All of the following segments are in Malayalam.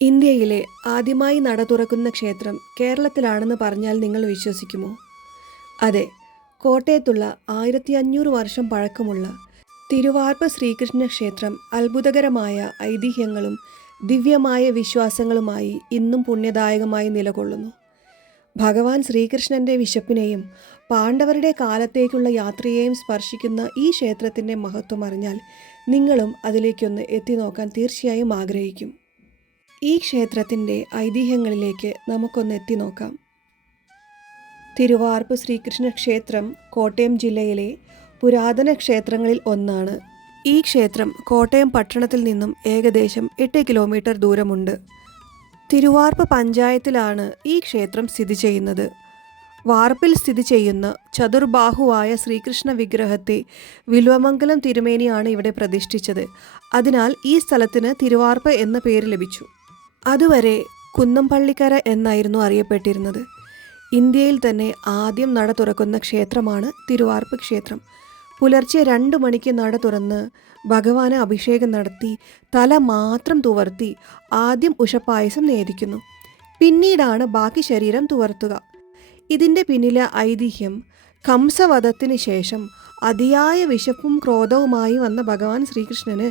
ഇന്ത്യയിലെ ആദ്യമായി നട തുറക്കുന്ന ക്ഷേത്രം കേരളത്തിലാണെന്ന് പറഞ്ഞാൽ നിങ്ങൾ വിശ്വസിക്കുമോ? അതെ കോട്ടയത്തുള്ള ആയിരത്തി അഞ്ഞൂറ് വർഷം പഴക്കമുള്ള തിരുവാർപ്പ് ശ്രീകൃഷ്ണ ക്ഷേത്രം അത്ഭുതകരമായ ഐതിഹ്യങ്ങളും ദിവ്യമായ വിശ്വാസങ്ങളുമായി ഇന്നും പുണ്യദായകമായി നിലകൊള്ളുന്നു. ഭഗവാൻ ശ്രീകൃഷ്ണന്റെ വിശപ്പിനെയും പാണ്ഡവരുടെ കാലത്തേക്കുള്ള യാത്രയെയും സ്പർശിക്കുന്ന ഈ ക്ഷേത്രത്തിന്റെ മഹത്വം അറിഞ്ഞാൽ നിങ്ങളും അതിലേക്കൊന്ന് എത്തി നോക്കാൻ തീർച്ചയായും ആഗ്രഹിക്കും. ഈ ക്ഷേത്രത്തിന്റെ ഐതിഹ്യങ്ങളിലേക്ക് നമുക്കൊന്ന് എത്തി നോക്കാം. തിരുവാർപ്പ് ശ്രീകൃഷ്ണ ക്ഷേത്രം കോട്ടയം ജില്ലയിലെ പുരാതന ക്ഷേത്രങ്ങളിൽ ഒന്നാണ്. ഈ ക്ഷേത്രം കോട്ടയം പട്ടണത്തിൽ നിന്നും ഏകദേശം എട്ട് കിലോമീറ്റർ ദൂരമുണ്ട്. തിരുവാർപ്പ് പഞ്ചായത്തിലാണ് ഈ ക്ഷേത്രം സ്ഥിതി ചെയ്യുന്നത്. വാർപ്പിൽ സ്ഥിതി ചെയ്യുന്ന ചതുർബാഹുവായ ശ്രീകൃഷ്ണ വിഗ്രഹത്തെ വില്വമംഗലം തിരുമേനിയാണ് ഇവിടെ പ്രതിഷ്ഠിച്ചത്. അതിനാൽ ഈ സ്ഥലത്തിന് തിരുവാർപ്പ് എന്ന പേര് ലഭിച്ചു. അതുവരെ കുന്നംപള്ളിക്കര എന്നായിരുന്നു അറിയപ്പെട്ടിരുന്നത്. ഇന്ത്യയിൽ തന്നെ ആദ്യം നട തുറക്കുന്ന ക്ഷേത്രമാണ് തിരുവാർപ്പ് ക്ഷേത്രം. പുലർച്ചെ രണ്ട് മണിക്ക് നട തുറന്ന് ഭഗവാന് അഭിഷേകം നടത്തി തല മാത്രം തുവർത്തി ആദ്യം ഉഷപ്പായസം നേദിക്കുന്നു. പിന്നീടാണ് ബാക്കി ശരീരം തുവർത്തുക. ഇതിന്റെ പിന്നിലെ ഐതിഹ്യം കംസവധത്തിന് ശേഷം അതിയായ വിശപ്പും ക്രോധവുമായി വന്ന ഭഗവാൻ ശ്രീകൃഷ്ണന്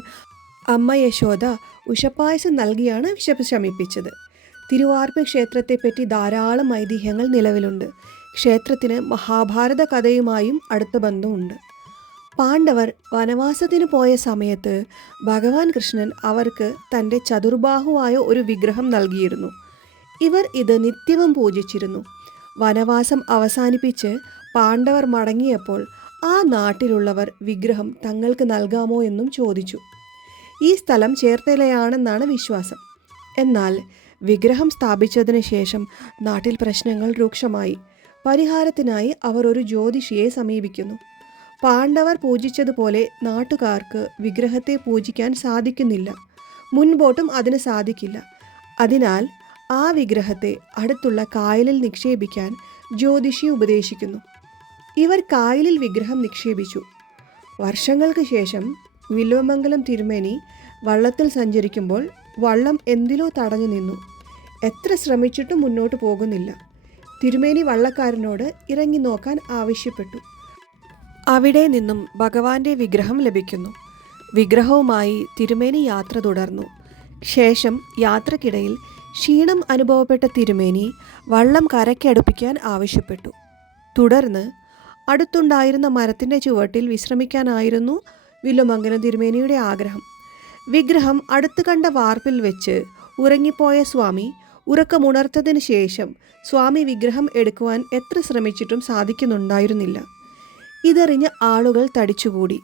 അമ്മ യശോദ ഉഷപ്പായസം നൽകിയാണ് വിശപ്പ് ശമിപ്പിച്ചത് തിരുവാർപ്പ് ക്ഷേത്രത്തെപ്പറ്റി ധാരാളം ഐതിഹ്യങ്ങൾ നിലവിലുണ്ട്. ക്ഷേത്രത്തിന് മഹാഭാരത കഥയുമായും അടുത്ത ബന്ധമുണ്ട്. പാണ്ഡവർ വനവാസത്തിന് പോയ സമയത്ത് ഭഗവാൻ കൃഷ്ണൻ അവർക്ക് തന്റെ ചതുർബാഹുവായ ഒരു വിഗ്രഹം നൽകിയിരുന്നു. ഇവർ ഇത് നിത്യവും പൂജിച്ചിരുന്നു. വനവാസം അവസാനിപ്പിച്ച് പാണ്ഡവർ മടങ്ങിയപ്പോൾ ആ നാട്ടിലുള്ളവർ വിഗ്രഹം തങ്ങൾക്ക് നൽകാമോ എന്നും ചോദിച്ചു. ഈ സ്ഥലം ചേർത്തലയാണെന്നാണ് വിശ്വാസം. എന്നാൽ വിഗ്രഹം സ്ഥാപിച്ചതിന് ശേഷം നാട്ടിൽ പ്രശ്നങ്ങൾ രൂക്ഷമായി. പരിഹാരത്തിനായി അവർ ഒരു ജ്യോതിഷിയെ സമീപിക്കുന്നു. പാണ്ഡവർ പൂജിച്ചതുപോലെ നാട്ടുകാർക്ക് വിഗ്രഹത്തെ പൂജിക്കാൻ സാധിക്കുന്നില്ല. മുൻപോട്ടും അതിന് സാധിക്കില്ല. അതിനാൽ ആ വിഗ്രഹത്തെ അടുത്തുള്ള കായലിൽ നിക്ഷേപിക്കാൻ ജ്യോതിഷി ഉപദേശിക്കുന്നു. ഇവർ കായലിൽ വിഗ്രഹം നിക്ഷേപിച്ചു. വർഷങ്ങൾക്ക് ശേഷം വില്വമംഗലം തിരുമേനി വള്ളത്തിൽ സഞ്ചരിക്കുമ്പോൾ വള്ളം എന്തിലോ തടഞ്ഞു നിന്നു. എത്ര ശ്രമിച്ചിട്ടും മുന്നോട്ട് പോകുന്നില്ല. തിരുമേനി വള്ളക്കാരനോട് ഇറങ്ങി നോക്കാൻ ആവശ്യപ്പെട്ടു. അവിടെ നിന്നും ഭഗവാന്റെ വിഗ്രഹം ലഭിക്കുന്നു. വിഗ്രഹവുമായി തിരുമേനി യാത്ര തുടർന്നു. ശേഷം യാത്രക്കിടയിൽ ക്ഷീണം അനുഭവപ്പെട്ട തിരുമേനി വള്ളം കരയ്ക്കടുപ്പിക്കാൻ ആവശ്യപ്പെട്ടു. തുടർന്ന് അടുത്തുണ്ടായിരുന്ന മരത്തിന്റെ ചുവട്ടിൽ വിശ്രമിക്കാനായിരുന്നു വില്ലുമംഗലം തിരുമേനിയുടെ ആഗ്രഹം. വിഗ്രഹം അടുത്തു കണ്ട വാർപ്പിൽ വെച്ച് ഉറങ്ങിപ്പോയ സ്വാമി ഉറക്കമുണർത്തതിനു ശേഷം സ്വാമി വിഗ്രഹം എടുക്കുവാൻ എത്ര ശ്രമിച്ചിട്ടും സാധിക്കുന്നുണ്ടായിരുന്നില്ല. ഇതറിഞ്ഞ് ആളുകൾ തടിച്ചുകൂടി.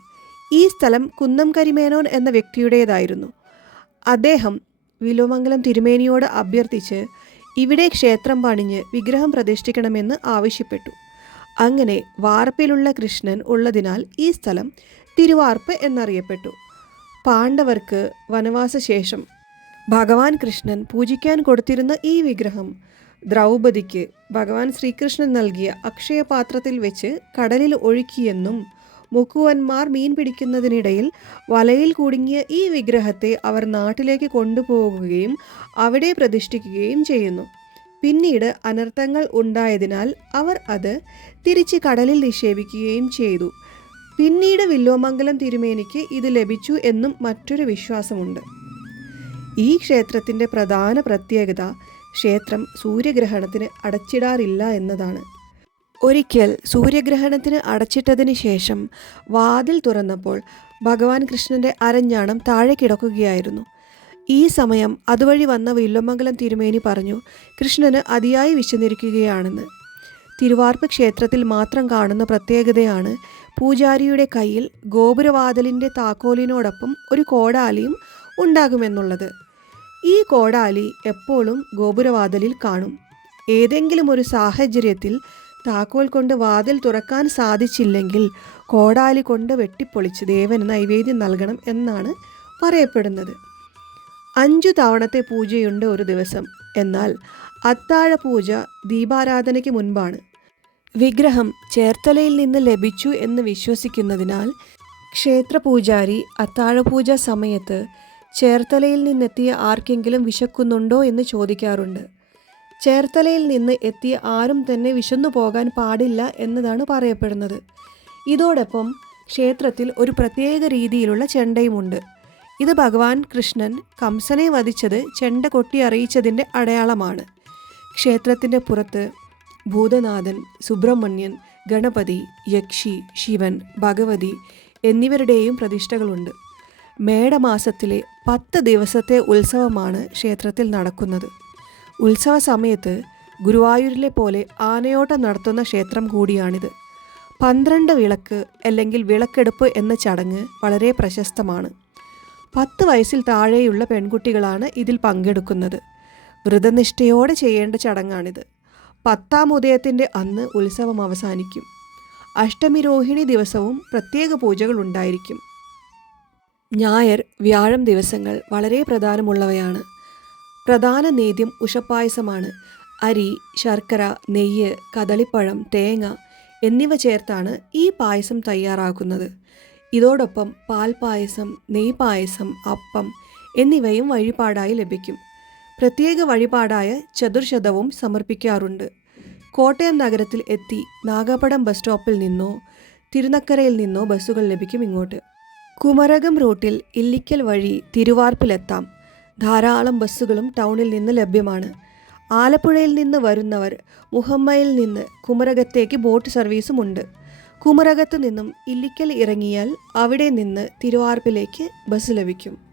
ഈ സ്ഥലം കുന്നം കരിമേനോൻ എന്ന വ്യക്തിയുടേതായിരുന്നു. അദ്ദേഹം വിലോമംഗലം തിരുമേനിയോട് അഭ്യർത്ഥിച്ച് ഇവിടെ ക്ഷേത്രം പണിഞ്ഞ് വിഗ്രഹം പ്രതിഷ്ഠിക്കണമെന്ന് ആവശ്യപ്പെട്ടു. അങ്ങനെ വാർപ്പിലുള്ള കൃഷ്ണൻ ഉള്ളതിനാൽ ഈ സ്ഥലം തിരുവാർപ്പ് എന്നറിയപ്പെട്ടു. പാണ്ഡവർക്ക് വനവാസശേഷം ഭഗവാൻ കൃഷ്ണൻ പൂജിക്കാൻ കൊടുത്തിരുന്ന ഈ വിഗ്രഹം ദ്രൗപദിക്ക് ഭഗവാൻ ശ്രീകൃഷ്ണൻ നൽകിയ അക്ഷയപാത്രത്തിൽ വെച്ച് കടലിൽ ഒഴുക്കിയെന്നും മുക്കുവന്മാർ മീൻ പിടിക്കുന്നതിനിടയിൽ വലയിൽ കുടുങ്ങിയ ഈ വിഗ്രഹത്തെ അവർ നാട്ടിലേക്ക് കൊണ്ടുപോകുകയും അവിടെ പ്രതിഷ്ഠിക്കുകയും ചെയ്യുന്നു. പിന്നീട് അനർത്ഥങ്ങൾ ഉണ്ടായതിനാൽ അവർ അത് തിരിച്ച് കടലിൽ നിക്ഷേപിക്കുകയും ചെയ്തു. പിന്നീട് വില്ലോമംഗലം തിരുമേനിക്ക് ഇത് ലഭിച്ചു എന്നും മറ്റൊരു വിശ്വാസമുണ്ട്. ഈ ക്ഷേത്രത്തിന്റെ പ്രധാന പ്രത്യേകത ക്ഷേത്രം സൂര്യഗ്രഹണത്തിന് അടച്ചിടാറില്ല എന്നതാണ്. ഒരിക്കൽ സൂര്യഗ്രഹണത്തിന് അടച്ചിട്ടതിന് ശേഷം വാതിൽ തുറന്നപ്പോൾ ഭഗവാൻ കൃഷ്ണന്റെ അരഞ്ഞാണം താഴെ കിടക്കുകയായിരുന്നു. ഈ സമയം അതുവഴി വന്ന വില്ലുമംഗലം തിരുമേനി പറഞ്ഞു കൃഷ്ണന് അതിയായി വിശന്നിരിക്കുകയാണെന്ന്. തിരുവാർപ്പ് ക്ഷേത്രത്തിൽ മാത്രം കാണുന്ന പ്രത്യേകതയാണ് പൂജാരിയുടെ കയ്യിൽ ഗോപുരവാതിലിന്റെ താക്കോലിനോടൊപ്പം ഒരു കോടാലിയും ഉണ്ടാകുമെന്നുള്ളത്. ഈ കോടാലി എപ്പോഴും ഗോപുരവാതിലിൽ കാണും. ഏതെങ്കിലും ഒരു സാഹചര്യത്തിൽ താക്കോൽ കൊണ്ട് വാതിൽ തുറക്കാൻ സാധിച്ചില്ലെങ്കിൽ കോടാലി കൊണ്ട് വെട്ടിപ്പൊളിച്ച് ദേവന് നൈവേദ്യം നൽകണം എന്നാണ് പറയപ്പെടുന്നത്. അഞ്ചു തവണത്തെ പൂജയുണ്ട് ഒരു ദിവസം. എന്നാൽ അത്താഴ പൂജ ദീപാരാധനയ്ക്ക് മുൻപാണ്. വിഗ്രഹം ചേർത്തലയിൽ നിന്ന് ലഭിച്ചു എന്ന് വിശ്വസിക്കുന്നതിനാൽ ക്ഷേത്രപൂജാരി അത്താഴപൂജ സമയത്ത് ചേർത്തലയിൽ നിന്നെത്തിയ ആർക്കെങ്കിലും വിശക്കുന്നുണ്ടോ എന്ന് ചോദിക്കാറുണ്ട്. ചേർത്തലയിൽ നിന്ന് എത്തിയ ആരും തന്നെ വിശന്നു പോകാൻ പാടില്ല എന്നതാണ് പറയപ്പെടുന്നത്. ഇതോടൊപ്പം ക്ഷേത്രത്തിൽ ഒരു പ്രത്യേക രീതിയിലുള്ള ചെണ്ടയുമുണ്ട്. ഇത് ഭഗവാൻ കൃഷ്ണൻ കംസനെ വധിച്ചത് ചെണ്ട കൊട്ടി അറിയിച്ചതിന്റെ അടയാളമാണ്. ക്ഷേത്രത്തിന്റെ പുറത്ത് ഭൂതനാഥൻ സുബ്രഹ്മണ്യൻ ഗണപതി യക്ഷി ശിവൻ ഭഗവതി എന്നിവരുടെയും പ്രതിഷ്ഠകളുണ്ട്. മേടമാസത്തിലെ പത്ത് ദിവസത്തെ ഉത്സവമാണ് ക്ഷേത്രത്തിൽ നടക്കുന്നത്. ഉത്സവ സമയത്ത് ഗുരുവായൂരിലെ പോലെ ആനയോട്ടം നടത്തുന്ന ക്ഷേത്രം കൂടിയാണിത്. പന്ത്രണ്ട് വിളക്ക് അല്ലെങ്കിൽ വിളക്കെടുപ്പ് എന്ന ചടങ്ങ് വളരെ പ്രശസ്തമാണ്. പത്ത് വയസ്സിൽ താഴെയുള്ള പെൺകുട്ടികളാണ് ഇതിൽ പങ്കെടുക്കുന്നത്. വ്രതനിഷ്ഠയോടെ ചെയ്യേണ്ട ചടങ്ങാണിത്. പത്താം ഉദയത്തിന്റെ അന്ന് ഉത്സവം അവസാനിക്കും. അഷ്ടമി രോഹിണി ദിവസവും പ്രത്യേക പൂജകൾ ഉണ്ടായിരിക്കും. ഞായർ വ്യാഴം ദിവസങ്ങൾ വളരെ പ്രധാനമുള്ളവയാണ്. പ്രധാന നേദ്യം ഉഷപ്പായസമാണ്. അരി ശർക്കര നെയ്യ് കദളിപ്പഴം തേങ്ങ എന്നിവ ചേർത്താണ് ഈ പായസം തയ്യാറാക്കുന്നത്. ഇതോടൊപ്പം പാൽപ്പായസം നെയ് പായസം അപ്പം എന്നിവയും വഴിപാടായി ലഭിക്കും. പ്രത്യേക വഴിപാടായ ചതുർശതവും സമർപ്പിക്കാറുണ്ട്. കോട്ടയം നഗരത്തിൽ എത്തി നാഗപടം ബസ് സ്റ്റോപ്പിൽ നിന്നോ തിരുനക്കരയിൽ നിന്നോ ബസ്സുകൾ ലഭിക്കും ഇങ്ങോട്ട്. കുമരകം റൂട്ടിൽ ഇല്ലിക്കൽ വഴി തിരുവാർപ്പിലെത്താം. ധാരാളം ബസ്സുകളും ടൗണിൽ നിന്ന് ലഭ്യമാണ്. ആലപ്പുഴയിൽ നിന്ന് വരുന്നവർ മുഹമ്മയിൽ നിന്ന് കുമരകത്തേക്ക് ബോട്ട് സർവീസും ഉണ്ട്. കുമരകത്ത് നിന്നും ഇല്ലിക്കൽ ഇറങ്ങിയാൽ അവിടെ നിന്ന് തിരുവാർപ്പിലേക്ക് ബസ് ലഭിക്കും.